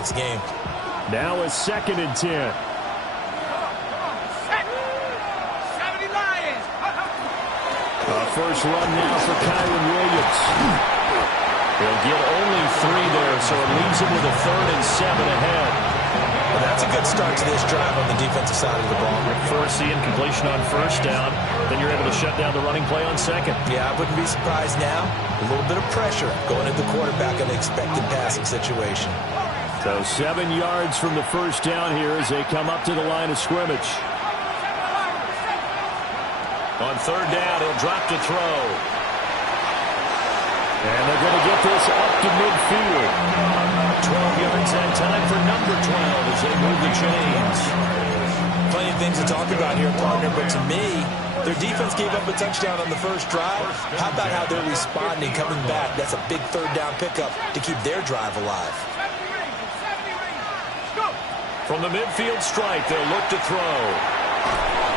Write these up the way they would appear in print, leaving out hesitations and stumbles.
week's game. Now a 2nd and 10. First run now for Kyren Williams. He'll get only 3 there, so it leaves him with a 3rd and 7 ahead. Well, that's a good start to this drive on the defensive side of the ball. Forcing completion on 1st down. Then you're able to shut down the running play on 2nd. Yeah, I wouldn't be surprised now. A little bit of pressure going at the quarterback in an expected passing situation. So 7 yards from the 1st down here as they come up to the line of scrimmage. On 3rd down, he'll drop to throw. And they're going to get this up to midfield. 12 yards that time for number 12 as they move the chains. Plenty of things to talk about here, partner, but to me, their defense gave up a touchdown on the first drive. How about how they're responding, coming back? That's a big 3rd down pickup to keep their drive alive. From the midfield stripe, they'll look to throw.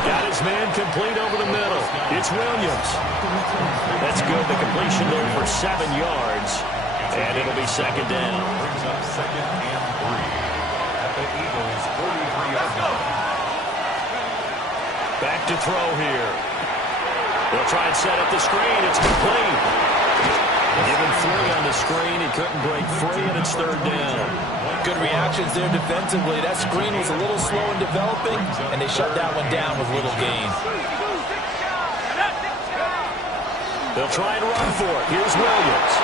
Got his man complete over the middle. It's Williams. That's good. The completion there for 7 yards. And it'll be 2nd down. Brings up 2nd and 3 at the Eagles' 43-yard line. Back to throw here. They'll try and set up the screen. It's complete. Given 3 on the screen. He couldn't break free, and it's 3rd down. Good reactions there defensively. That screen was a little slow in developing, and they shut that one down with little gain. They'll try and run for it. Here's Williams.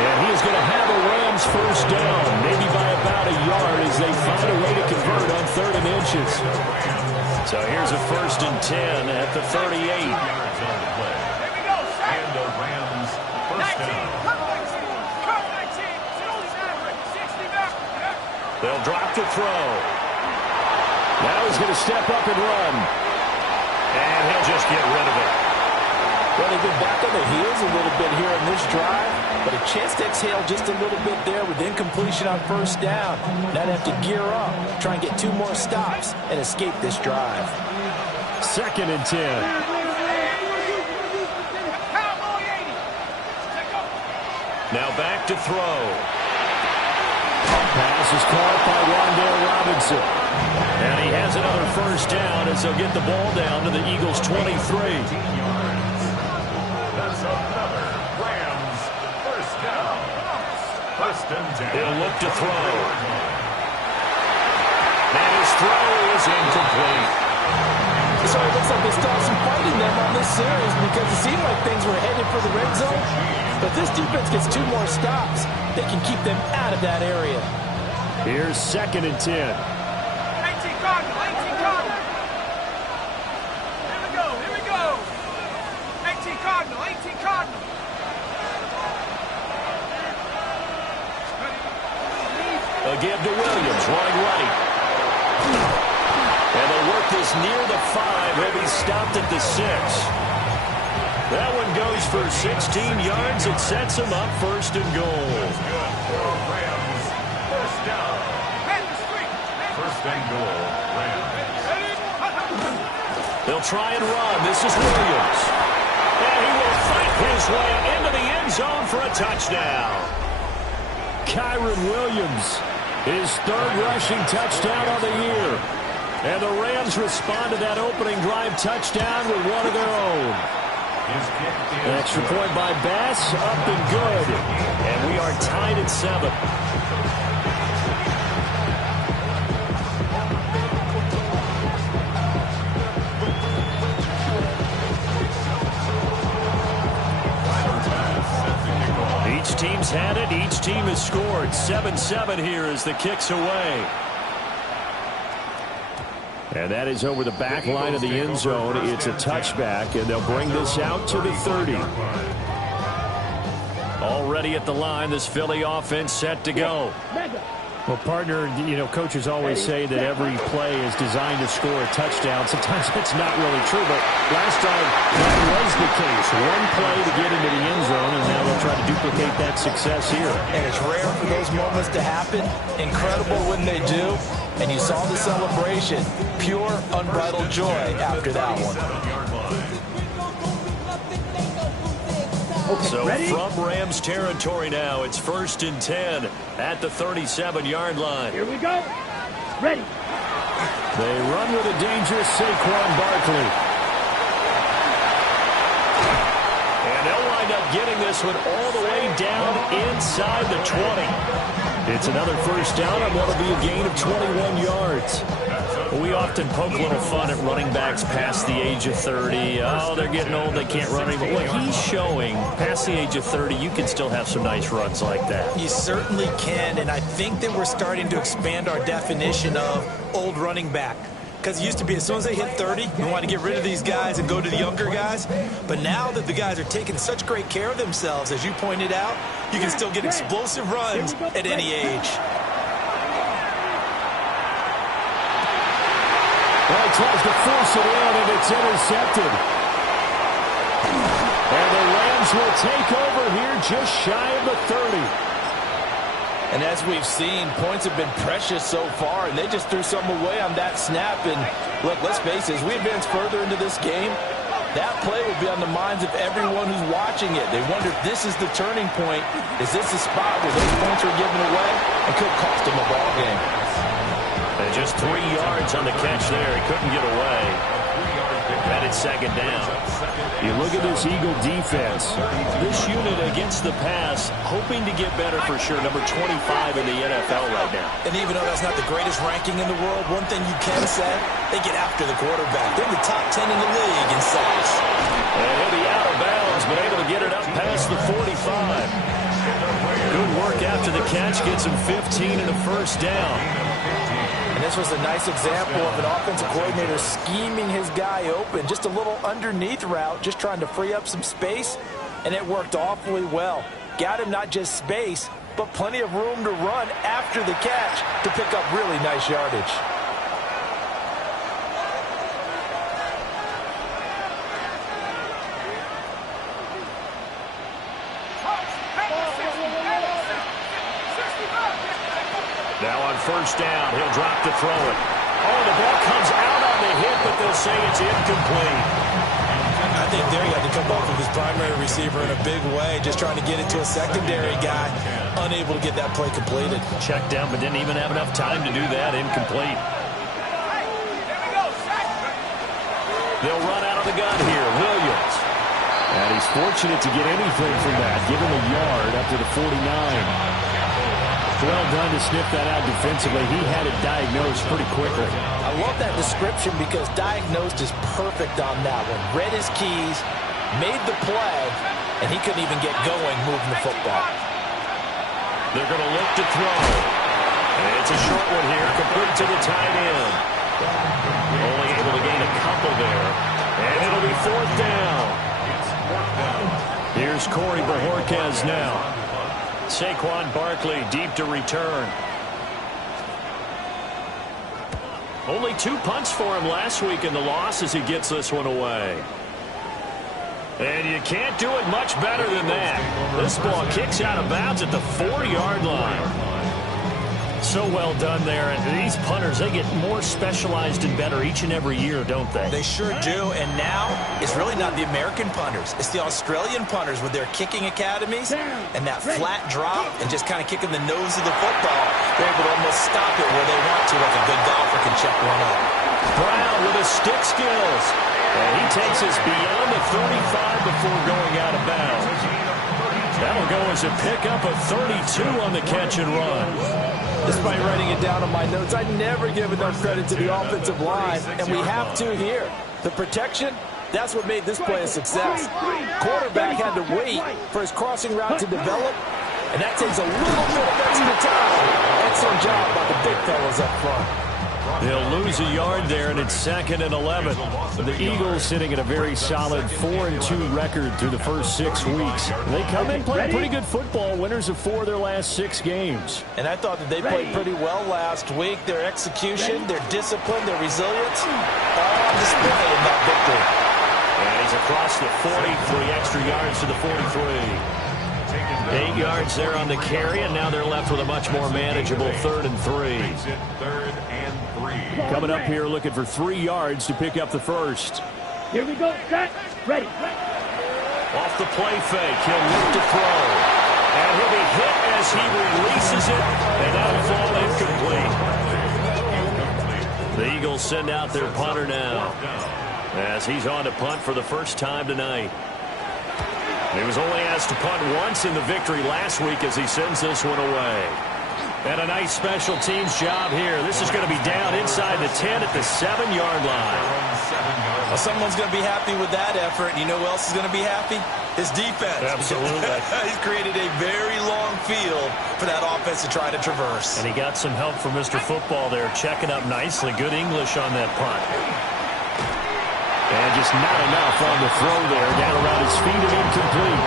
And he's going to have a Rams 1st down, maybe by about a yard as they find a way to convert on 3rd and inches. So here's a 1st and 10 at the 38. And a Rams 1st down. They'll drop the throw. Now he's going to step up and run. And he'll just get rid of it. Well, they've been back on their heels a little bit here in this drive, but a chance to exhale just a little bit there with incompletion on 1st down. Now they have to gear up, try and get 2 more stops, and escape this drive. 2nd and 10. Now back to throw. Pass is caught by Wan'Dale Robinson. And he has another 1st down as they'll get the ball down to the Eagles' 23. That's another Rams 1st down. 1st and 10. He'll look to throw. And his throw is incomplete. So it looks like they started some fighting them on this series because it seemed like things were headed for the red zone. But this defense gets 2 more stops. They can keep them out of that area. Here's 2nd and 10. 18 Cardinal, 18 Cardinal. Here we go, here we go. 18 Cardinal, 18 Cardinal. A give to Williams, wide right. And they'll work this near the 5. He'll be stopped at the 6. That one goes for 16 yards. It sets him up 1st and goal. Rams 1st down. 1st and goal. Rams. They'll try and run. This is Williams. And he will fight his way into the end zone for a touchdown. Kyren Williams, his 3rd rushing touchdown of the year. And the Rams respond to that opening drive touchdown with one of their own. An extra point by Bass, up and good. And we are tied at 7. Each team's had it. Each team has scored. 7-7 here as the kick's away. And that is over the back line of the end zone. It's a touchback, and they'll bring this out to the 30. Already at the line, this Philly offense set to go. Well, partner, you know, coaches always say that every play is designed to score a touchdown. Sometimes it's not really true, but last time that was the case. One play to get into the end zone, and now they'll try to duplicate that success here. And it's rare for those moments to happen. Incredible when they do. And you saw the celebration. Pure, unbridled joy after that one. So from Rams territory now, it's 1st and 10 at the 37-yard line. Here we go. Ready. They run with a dangerous Saquon Barkley. And they'll wind up getting this one all the way down inside the 20. It's another first down on what will be a gain of 21 yards. We often poke a little fun at running backs past the age of 30. Oh, they're getting old, they can't run anymore. What he's showing, past the age of 30, you can still have some nice runs like that. You certainly can, and I think that we're starting to expand our definition of old running back. Because it used to be as soon as they hit 30, you want to get rid of these guys and go to the younger guys. But now that the guys are taking such great care of themselves, as you pointed out, you can still get explosive runs at any age. Well, he tries to force it in, and it's intercepted. And the Rams will take over here just shy of the 30. And as we've seen, points have been precious so far, and they just threw some away on that snap. And look, let's face it, as we advance further into this game, that play will be on the minds of everyone who's watching it. They wonder if this is the turning point. Is this the spot where those points are given away and could cost them a ball game? And just 3 yards on the catch there. He couldn't get away. That is 2nd down. You look at this Eagle defense. This unit against the pass, hoping to get better for sure. Number 25 in the NFL right now. And even though that's not the greatest ranking in the world, one thing you can say, they get after the quarterback. They're in the top 10 in the league in sacks. And he'll be out of bounds, but able to get it up past the 45. Good work after the catch. Gets him 15 and a first down. And this was a nice example of an offensive coordinator scheming his guy open. Just a little underneath route, just trying to free up some space, and it worked awfully well. Got him not just space, but plenty of room to run after the catch to pick up really nice yardage. Now on first down, he'll drop to throw it. Oh, the ball comes out on the hit, but they'll say it's incomplete. I think there he had to come off of his primary receiver in a big way, just trying to get it to a secondary guy, unable to get that play completed. Checked down, but didn't even have enough time to do that. Incomplete. They'll run out of the gun here. Williams. And he's fortunate to get anything from that. Give him a yard up to the 49. Well done to sniff that out defensively. He had it diagnosed pretty quickly. I love that description because diagnosed is perfect on that one. Read his keys, made the play, and he couldn't even get going moving the football. They're going to look to throw. And it's a short one here, complete to the tight end. Only able to gain a couple there. And it'll be 4th down. Here's Corey Bojorquez now. Saquon Barkley deep to return. Only 2 punts for him last week in the loss as he gets this one away. And you can't do it much better than that. This ball kicks out of bounds at the 4-yard line. So well done there. And these punters, they get more specialized and better each and every year, don't they? They sure do. And now it's really not the American punters. It's the Australian punters with their kicking academies and that flat drop and just kind of kicking the nose of the football. They're able to almost stop it where they want to, like a good golfer can check one up. Brown with his stick skills. And he takes us beyond the 35 before going out of bounds. That'll go as a pickup of 32 on the catch and run. Despite writing it down on my notes, I never give enough credit to the offensive line, and we have to here. The protection, that's what made this play a success. Quarterback had to wait for his crossing route to develop, and that takes a little bit of extra time. Excellent job by the big fellas up front. They'll lose a yard there, and it's 2nd and 11. The Eagles sitting at a very solid 4-2 record through the first 6 weeks. They come in playing pretty good football, winners of 4 of their last 6 games. And I thought that they played pretty well last week. Their execution, their discipline, their resilience, all on display in that victory. And he's across the 40, 3 extra yards to the 43. 8 yards there on the carry, and now they're left with a much more manageable 3rd and 3. Coming up here looking for 3 yards to pick up the first. Here we go. Set. Ready. Off the play fake, he'll look to throw. And he'll be hit as he releases it, and that'll fall incomplete. The Eagles send out their punter now, as he's on to punt for the first time tonight. He was only asked to punt once in the victory last week as he sends this one away. And a nice special teams job here. This is going to be down inside the 10 at the 7-yard line. Well, someone's going to be happy with that effort. And you know who else is going to be happy? His defense. Absolutely. He's created a very long field for that offense to try to traverse. And he got some help from Mr. Football there, checking up nicely. Good English on that punt. And just not enough on the throw there. Down around his feet and incomplete.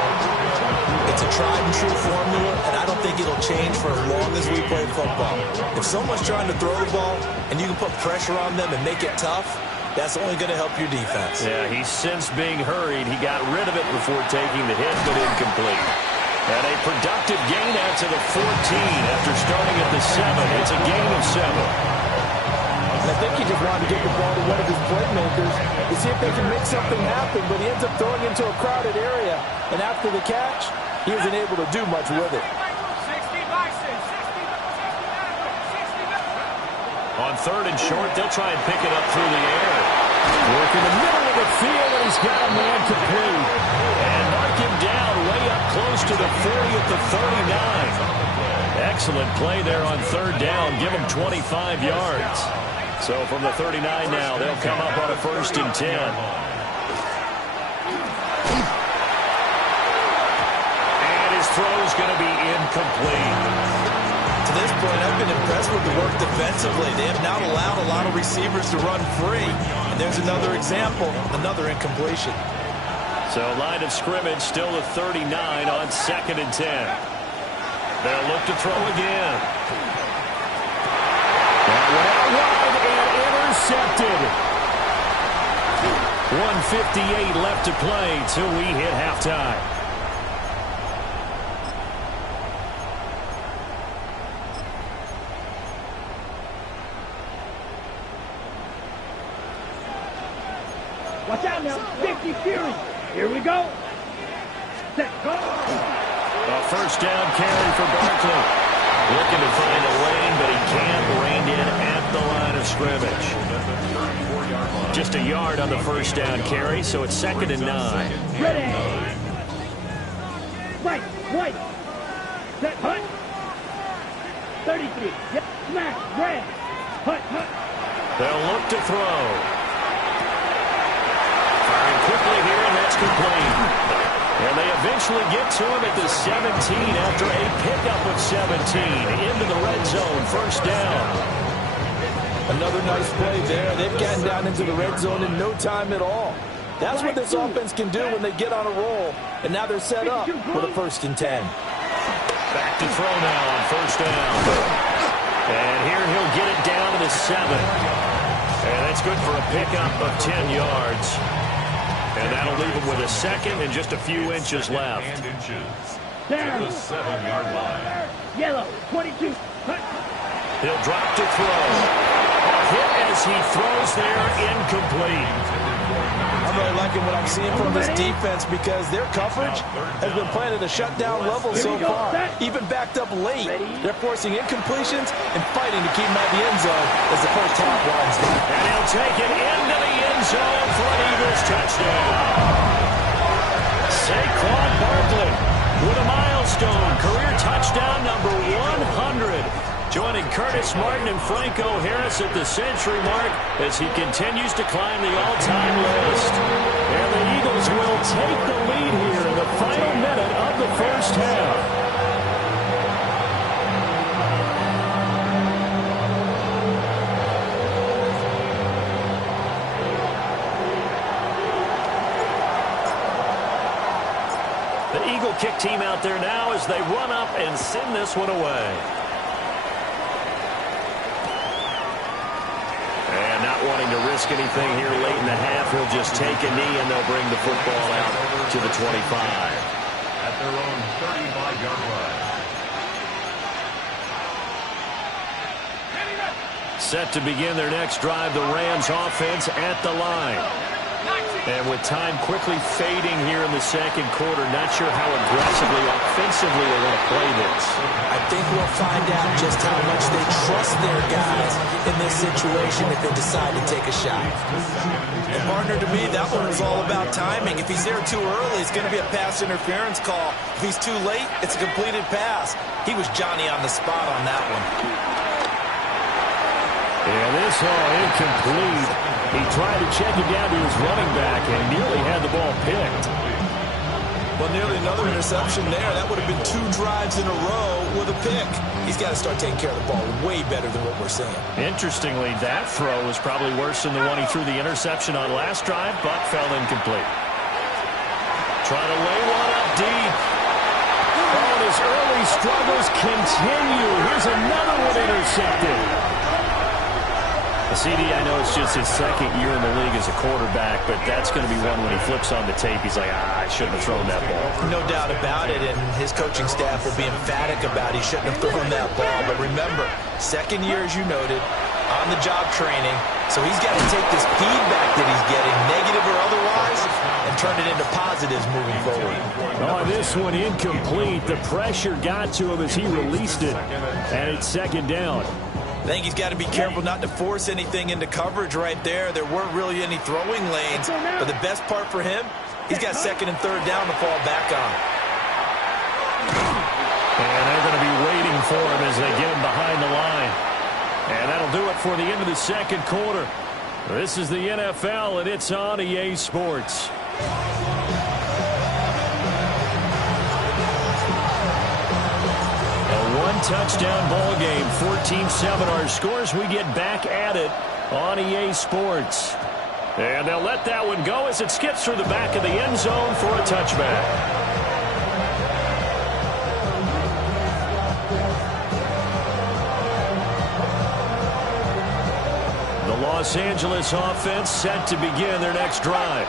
It's a tried-and-true formula, and I don't think it'll change for as long as we play football. If someone's trying to throw the ball and you can put pressure on them and make it tough, that's only going to help your defense. Yeah, he's since being hurried. He got rid of it before taking the hit, but incomplete. And a productive gain out to the 14 after starting at the 7. It's a gain of 7. And I think he just wanted to get the ball to one of his playmakers to see if they can make something happen, but he ends up throwing into a crowded area. And after the catch, he isn't able to do much with it. 60 boxes, 60. On 3rd and short, they'll try and pick it up through the air. Work in the middle of the field, and he's got a man complete. And mark him down way up close to the 40 at the 39. Excellent play there on 3rd down. Give him 25 yards. So from the 39 now, they'll come up on a 1st and 10. And his throw's going to be incomplete. To this point, I've been impressed with the work defensively. They have not allowed a lot of receivers to run free. And there's another example, another incompletion. So line of scrimmage still the 39 on 2nd and 10. They'll look to throw again. That went out wide and intercepted. 1:58 left to play till we hit halftime. Watch out now. 50 Fury. Here we go. Set, go. A 1st down carry for Barkley. Looking to find a lane, but he can't. Reined in at the line of scrimmage. Just a yard on the 1st down carry, so it's 2nd and 9. Ready. Right, right. Set, hut. 33. Yep, smash, red. Hut, hut. They'll look to throw. Firing quickly here, and that's complete. And they eventually get to him at the 17 after a pickup of 17 into the red zone. 1st down. Another nice play there. They've gotten down into the red zone in no time at all. That's what this offense can do when they get on a roll. And now they're set up with a 1st and 10. Back to throw now on 1st down. And here he'll get it down to the 7. And that's good for a pickup of 10 yards. And that'll leave him with a 2nd and just a few inches left. Down. To the 7-yard line. Yellow, 22. Hut. He'll drop to throw. A hit as he throws there, incomplete. I'm really liking what I'm seeing from this defense because their coverage has been playing at a shutdown level so far. Even backed up late. They're forcing incompletions and fighting to keep them out of the end zone as the first half winds down. And he'll take it into the end zone for an Eagles touchdown. Saquon Barkley with a milestone career touchdown number 100. Joining Curtis Martin and Franco Harris at the century mark as he continues to climb the all-time list. And the Eagles will take the lead here in the final minute of the 1st half. The Eagle kick team out there now as they run up and send this one away. And not wanting to risk anything here late in the half, he'll just take a knee and they'll bring the football out to the 25. At their own 35-yard line. Set to begin their next drive, the Rams offense at the line. 19. And with time quickly fading here in the second quarter, not sure how aggressively, offensively they want to play this. I think we'll find out just how much they trust their guys in this situation if they decide to take a shot. And partner, to me, that one was all about timing. If he's there too early, it's going to be a pass interference call. If he's too late, it's a completed pass. He was Johnny on the spot on that one. Yeah, this all incomplete. He tried to check it down to his running back and nearly had the ball picked. Well, nearly another interception there. That would have been 2 drives in a row with a pick. He's got to start taking care of the ball way better than what we're seeing. Interestingly, that throw was probably worse than the one he threw the interception on last drive, but fell incomplete. Trying to lay one up deep. Oh, and his early struggles continue. Here's another one intercepted. CD, I know it's just his second year in the league as a quarterback, but that's going to be one when he flips on the tape. He's like, I shouldn't have thrown that ball. No doubt about it, and his coaching staff will be emphatic about he shouldn't have thrown that ball. But remember, second year, as you noted, on-the-job training, so he's got to take this feedback that he's getting, negative or otherwise, and turn it into positives moving forward. Oh, this one incomplete. The pressure got to him as he released it, and it's second down. I think he's got to be careful not to force anything into coverage right there. There weren't really any throwing lanes, but the best part for him, he's got second and third down to fall back on. And they're going to be waiting for him as they get him behind the line. And that'll do it for the end of the second quarter. This is the NFL, and it's on EA Sports. One-touchdown ball game, 14-7 our scores. We get back at it on EA Sports. And they'll let that one go as it skips through the back of the end zone for a touchback. The Los Angeles offense set to begin their next drive.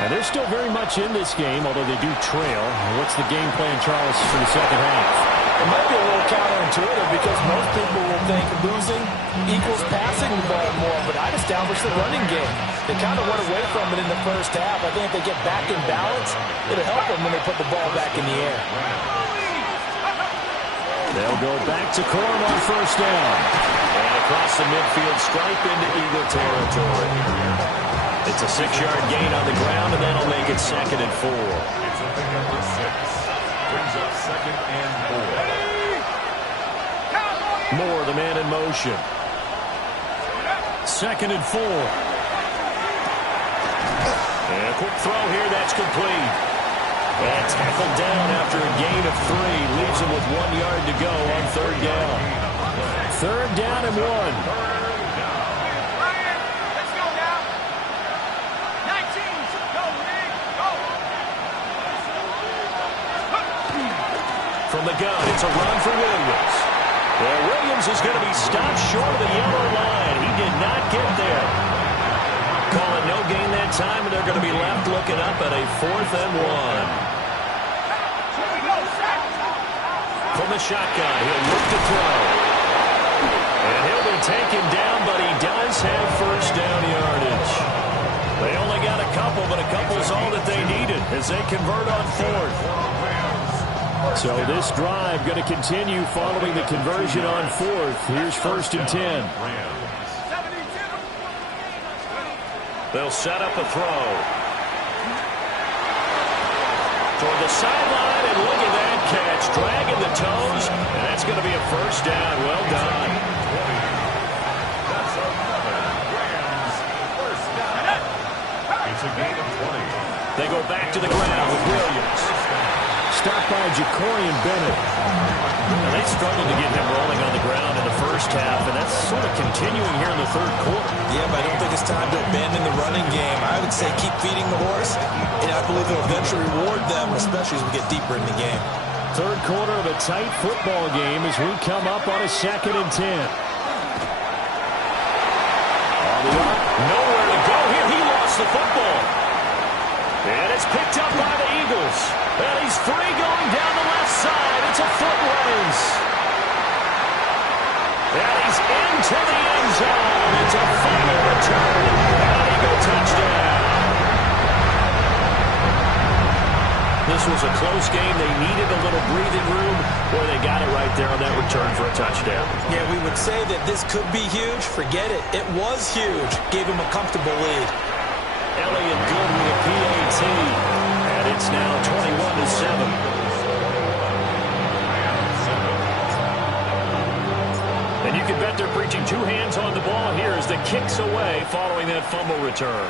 And they're still very much in this game, although they do trail. What's the game plan, Charles, for the second half? It might be a little counterintuitive because most people will think losing equals passing the ball more, but I'd establish the running game. They kind of went away from it in the first half. I think if they get back in balance, it'll help them when they put the ball back in the air. They'll go back to Corum on first down. And across the midfield stripe into Eagle territory. It's a 6-yard gain on the ground, and that'll make it second and 4. It's a big number 6. Brings up second and 4. Moore, the man in motion. Second and 4. And a quick throw here, that's complete. And tackled down after a gain of 3. Leaves him with 1 yard to go on third down. Third down and 1. Let's go now. 19. Go, Rick. Go. From the gun, it's a run for Williams. Well, Williams is going to be stopped short of the yellow line. He did not get there. Call it no gain that time, and they're going to be left looking up at a 4th and 1. From the shotgun, he'll look to throw. And he'll be taken down, but he does have first down yardage. They only got a couple, but a couple's all that they needed as they convert on 4th. So this drive going to continue following the conversion on 4th. Here's first and 10. They'll set up a throw. Toward the sideline, and look at that catch. Dragging the toes, and that's going to be a first down. Well done. That's another Rams first down. It's a gain of 20. They go back to the ground with Williams. Stopped by Jacorian Bennett. And they struggled to get him rolling on the ground in the first half, and that's sort of continuing here in the third quarter. Yeah, but I don't think it's time to abandon the running game. I would say keep feeding the horse, and I believe it'll eventually reward them, especially as we get deeper in the game. Third quarter of a tight football game as we come up on a second and 10. Nowhere to go here. He lost the football. And it's picked up by the Eagles. And he's free going down the left side. It's a foot race. And he's into the end zone. It's a final return. And an Eagle touchdown. this was a close game. They needed a little breathing room, where they got it right there on that return for a touchdown. Yeah, we would say that this could be huge. Forget it. It was huge. Gave him a comfortable lead. Elliott good with a PAT. And it's now 21-7. And you can bet they're preaching two hands on the ball here as the kicks away following that fumble return.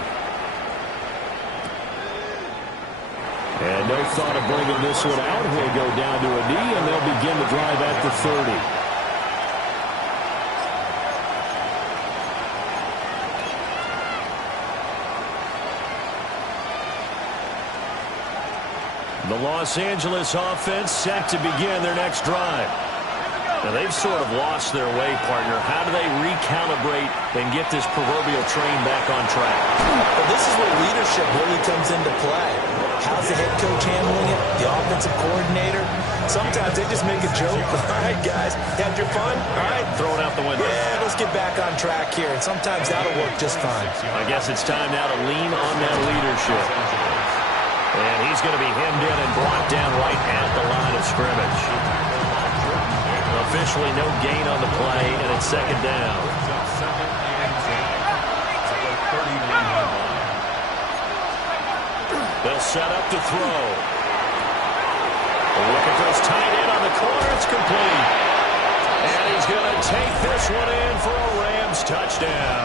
And no thought of bringing this one out. He'll go down to a knee, and they'll begin the drive at the 30. The Los Angeles offense set to begin their next drive. Now, they've sort of lost their way, partner. How do they recalibrate and get this proverbial train back on track? Well, this is where leadership really comes into play. How's the head coach handling it? The offensive coordinator? Sometimes they just make a joke. All right, guys, had your fun? All right. Throw it out the window. Yeah, let's get back on track here. And sometimes that'll work just fine. I guess it's time now to lean on that leadership. And he's going to be hemmed in and brought down right at the line of scrimmage. Officially no gain on the play, and it's second down. They'll set up to throw. Looking for his tight end on the corner. It's complete. And he's going to take this one in for a Rams touchdown.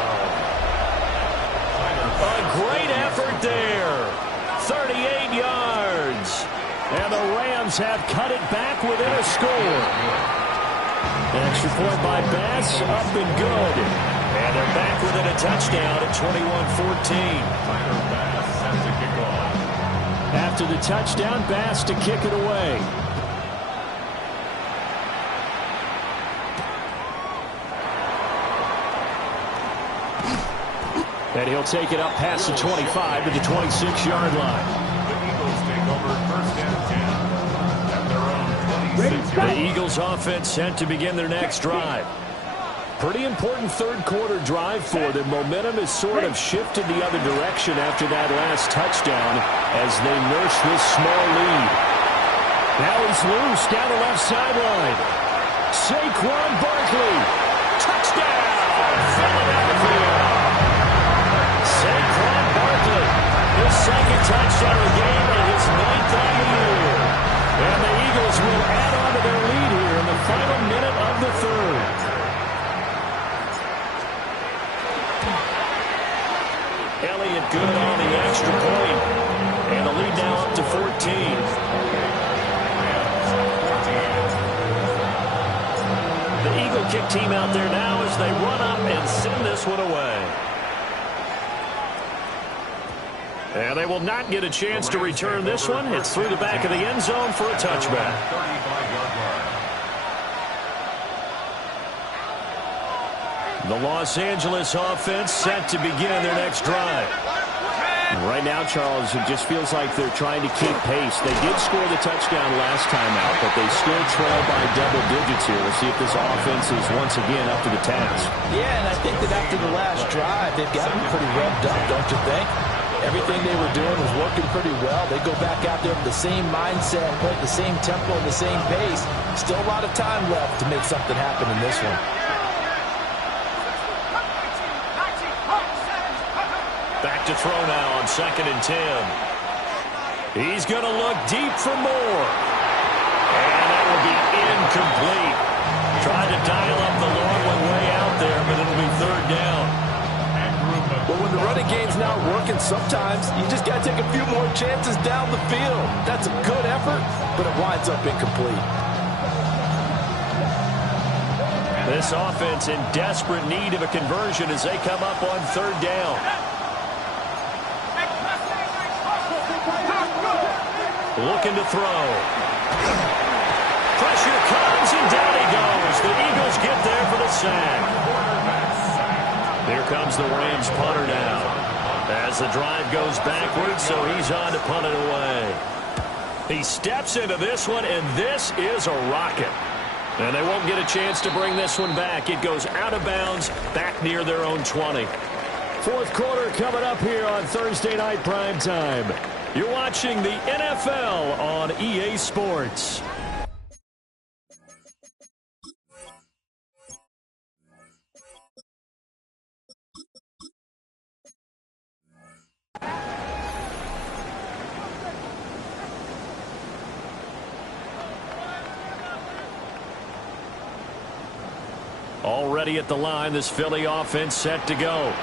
A great effort there. 38 yards. And the Rams have cut it back within a score. Extra point by Bass, up and good. And they're back within a touchdown at 21-14. After the touchdown, Bass to kick it away. And he'll take it up past the 25 to the 26-yard line. The Eagles take over first and 10 at their own 26. The Eagles offense set to begin their next drive. Pretty important third-quarter drive for them. Momentum has sort of shifted the other direction after that last touchdown as they nurse this small lead. Now he's loose down the left sideline. Saquon Barkley. Touchdown! Philadelphia. Saquon Barkley, his second touchdown of the game and his 9th on the year. And the Eagles will add on to their lead here in the final minute of the third. Elliott good on the extra point. And the lead now up to 14. The Eagle kick team out there now as they run up and send this one away. And they will not get a chance to return this one. It's through the back of the end zone for a touchback. 35-yard line. The Los Angeles offense set to begin their next drive. Right now, Charles, it just feels like they're trying to keep pace. They did score the touchdown last time out, but they still trail by double digits here. We'll see if this offense is once again up to the task. Yeah, and I think that after the last drive, they've gotten pretty revved up, don't you think? Everything they were doing was working pretty well. They go back out there with the same mindset, play at the same tempo and the same pace. Still a lot of time left to make something happen in this one. Back to throw now on 2nd and 10. He's going to look deep for more. And that will be incomplete. Tried to dial up the long one way out there, but it'll be 3rd down. But when the running game's not working, sometimes you just got to take a few more chances down the field. That's a good effort, but it winds up incomplete. This offense in desperate need of a conversion as they come up on 3rd down. Looking to throw. Pressure comes, and down he goes. The Eagles get there for the sack. Here comes the Rams punter now. As the drive goes backwards, so he's on to punt it away. He steps into this one, and this is a rocket. And they won't get a chance to bring this one back. It goes out of bounds, back near their own 20. Fourth quarter coming up here on Thursday Night Primetime. You're watching the NFL on EA Sports. Already at the line, this Philly offense set to go.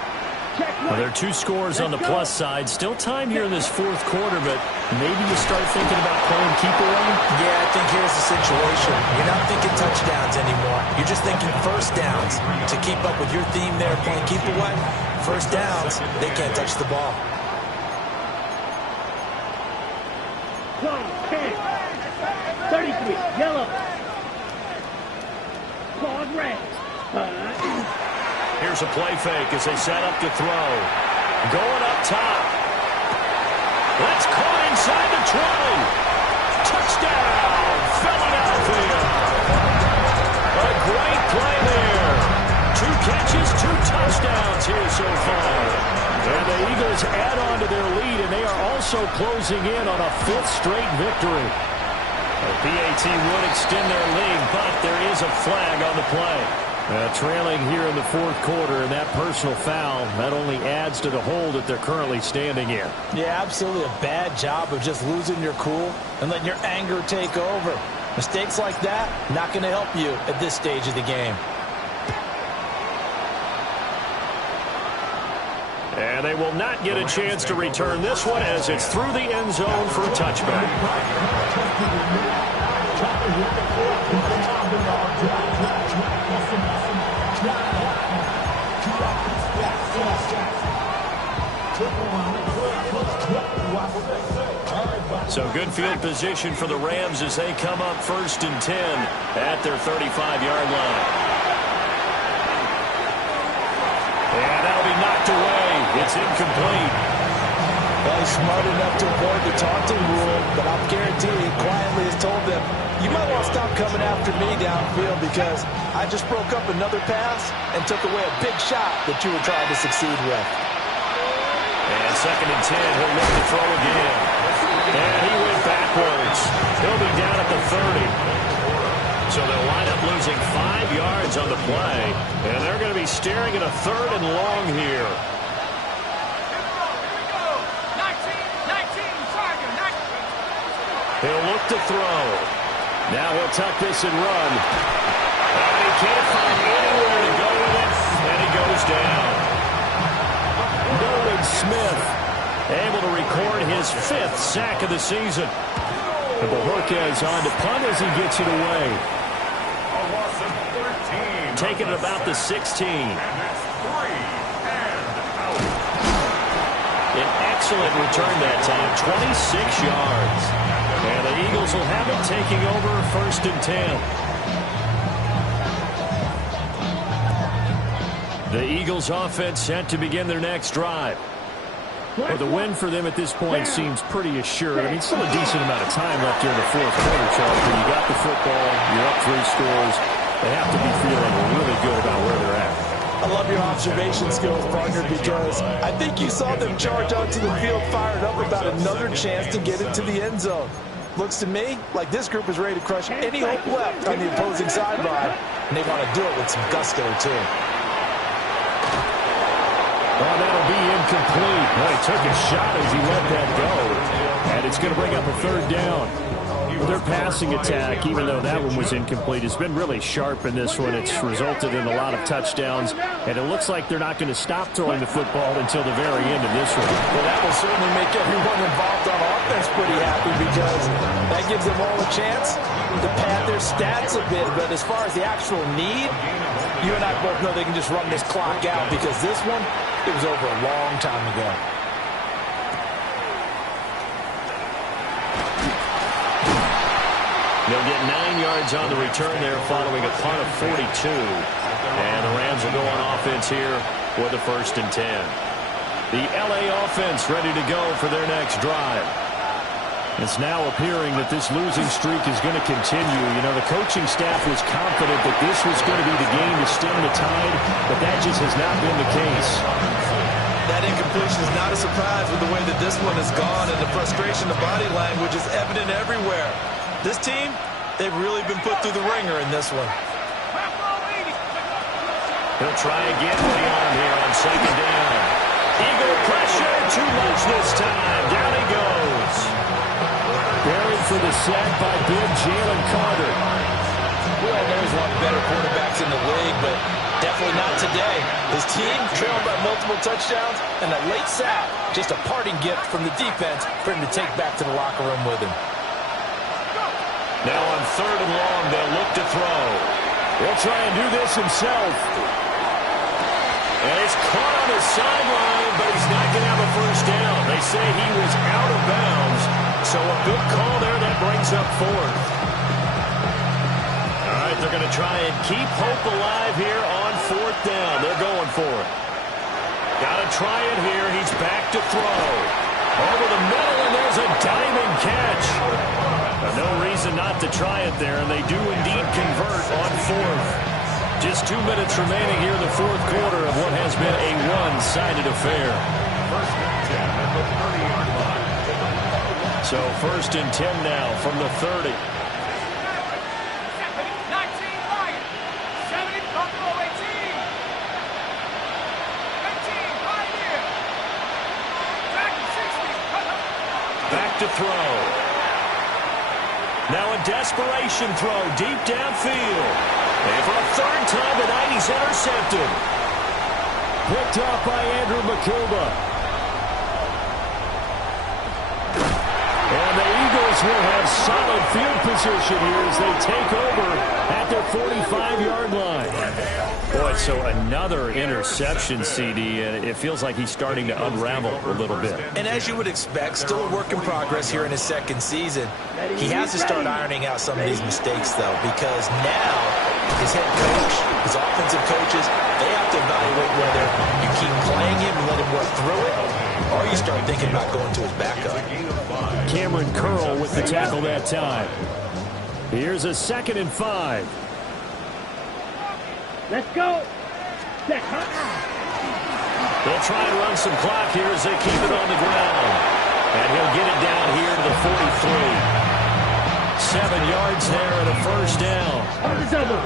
Well, there are 2 scores on the plus side. Still time here in this fourth quarter, but maybe you start thinking about playing keep away? Yeah, I think here's the situation. You're not thinking touchdowns anymore. You're just thinking first downs. To keep up with your theme there, playing keep away, first downs, they can't touch the ball. Play 10. 33, yellow. Claude red. Here's a play fake as they set up to throw. Going up top. That's caught inside the 20. Touchdown, Philadelphia. A great play there. 2 catches, 2 touchdowns here so far. And the Eagles add on to their lead, and they are also closing in on a 5th straight victory. The PAT would extend their lead, but there is a flag on the play. Trailing here in the fourth quarter, and that personal foul, that only adds to the hole that they're currently standing in. Yeah, absolutely a bad job of just losing your cool and letting your anger take over. Mistakes like that, not going to help you at this stage of the game. And they will not get a chance to return this one as it's through the end zone for a touchback. So good field position for the Rams as they come up 1st and 10 at their 35-yard line. And that'll be knocked away. It's incomplete. Well, he's smart enough to avoid the taunting rule, but I'll guarantee he quietly has told them, you might want to stop coming after me downfield because I just broke up another pass and took away a big shot that you were trying to succeed with. And 2nd and 10, he'll look to throw again. And he went backwards. He'll be down at the 30. So they'll wind up losing 5 yards on the play. And they're going to be staring at a 3rd and long here. He'll look to throw. Now he'll tuck this and run. And he can't find anywhere to go with it. And he goes down. Nolan Smith able to record his 5th sack of the season. And Bojorquez on to punt as he gets it away. A loss of 13. Taking it about the 16. And it's 3 and out. An excellent return that time, 26 yards. And the Eagles will have it taking over 1st and 10. The Eagles offense set to begin their next drive. Well, the win for them at this point seems pretty assured. I mean, still a decent amount of time left here in the fourth quarter, Charles. But you got the football, you're up 3 scores. They have to be feeling really good about where they're at. I love your observation skills, partner, because I think you saw them charge onto the field fired up about another chance to get into the end zone. Looks to me like this group is ready to crush any hope left on the opposing sideline, and they want to do it with some gusto, too. Oh, that'll be incomplete. Well, he took a shot as he let that go, and it's going to bring up a 3rd down. Their passing attack, even though that one was incomplete, has been really sharp in this one. It's resulted in a lot of touchdowns, and it looks like they're not going to stop throwing the football until the very end of this one. Well, that will certainly make everyone involved on offense pretty happy because that gives them all a chance to pad their stats a bit. But as far as the actual need, you and I both know they can just run this clock out because this one, it was over a long time ago. They'll get 9 yards on the return there following a punt of 42. And the Rams will go on offense here with a 1st and 10. The LA offense ready to go for their next drive. It's now appearing that this losing streak is going to continue. You know, the coaching staff was confident that this was going to be the game to stem the tide, but that just has not been the case. That incompletion is not a surprise with the way that this one has gone, and the frustration, the body language is evident everywhere. This team, they've really been put through the ringer in this one. He'll try again with the arm here on second down. Eagle pressure, too much this time. Down he goes. Buried for the sack by big Jalen Carter. We all know he's one of the better quarterbacks in the league, but definitely not today. His team trailed by multiple touchdowns, and that late sack, just a parting gift from the defense for him to take back to the locker room with him. Now on third and long, they'll look to throw. He'll try and do this himself. And he's caught on the sideline, but he's not going to have a first down. They say he was out of bounds, so a good call there that brings up fourth. All right, they're going to try and keep hope alive here on fourth down. They're going for it. Got to try it here. He's back to throw. Over the middle, and there's a diamond catch. No reason not to try it there, and they do indeed convert on fourth. Just 2 minutes remaining here in the fourth quarter of what has been a one-sided affair. First and 10 at the 30-yard line. So first and 10 now from the 30. 19 Lions. 70 Buffalo 18. 18 Pioneer. Back to 60. Back to throw. Now a desperation throw deep downfield. And for a third time tonight, he's intercepted. Picked off by Andrew Makuba. And the Eagles will have solid field position here as they take over at their 45-yard line. Boy, so another interception, CD, and it feels like he's starting to unravel a little bit. And as you would expect, still a work in progress here in his second season. He has to start ironing out some of these mistakes, though, because now his head coach, his offensive coaches, they have to evaluate whether you keep playing him and let him work through it, or you start thinking about going to his backup. Cameron Curl with the tackle that time. Here's a 2nd and 5. Let's go. Set. They'll try and run some clock here as they keep it on the ground. And he'll get it down here to the 43. 7 yards there and a first down. On the double.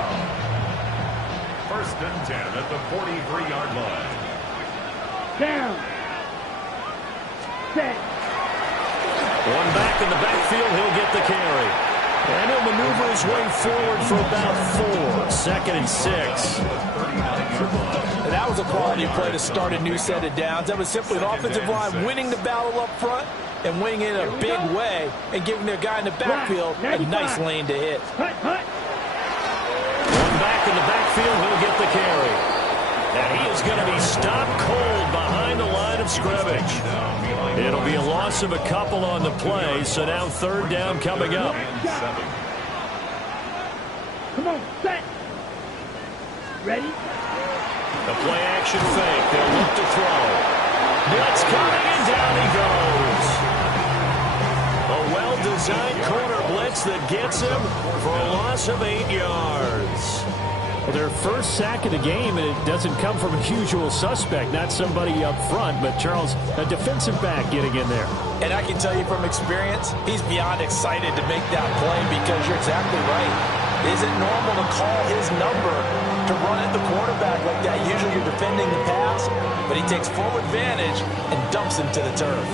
First and 10 at the 43-yard line. Down. Set. One back in the backfield, he'll get the carry. And he'll maneuver his way forward for about 4. 2nd and 6. And that was a quality play to start a new set of downs. That was simply an offensive line winning the battle up front and winning it in a big way and giving their guy in the backfield a nice lane to hit. Hut. One back in the backfield, he'll get the carry. And he is going to be stopped cold behind the line of scrimmage. It'll be a loss of a couple on the play, so now third down coming up. Come on, set. Ready? The play action fake. They'll look to throw. Blitz coming, and down he goes. A well-designed corner blitz that gets him for a loss of 8 yards. Well, their first sack of the game, and it doesn't come from a usual suspect, not somebody up front, but Charles, a defensive back getting in there. And I can tell you from experience, he's beyond excited to make that play because you're exactly right. Is it normal to call his number to run at the quarterback like that? Usually you're defending the pass, but he takes full advantage and dumps him to the turf.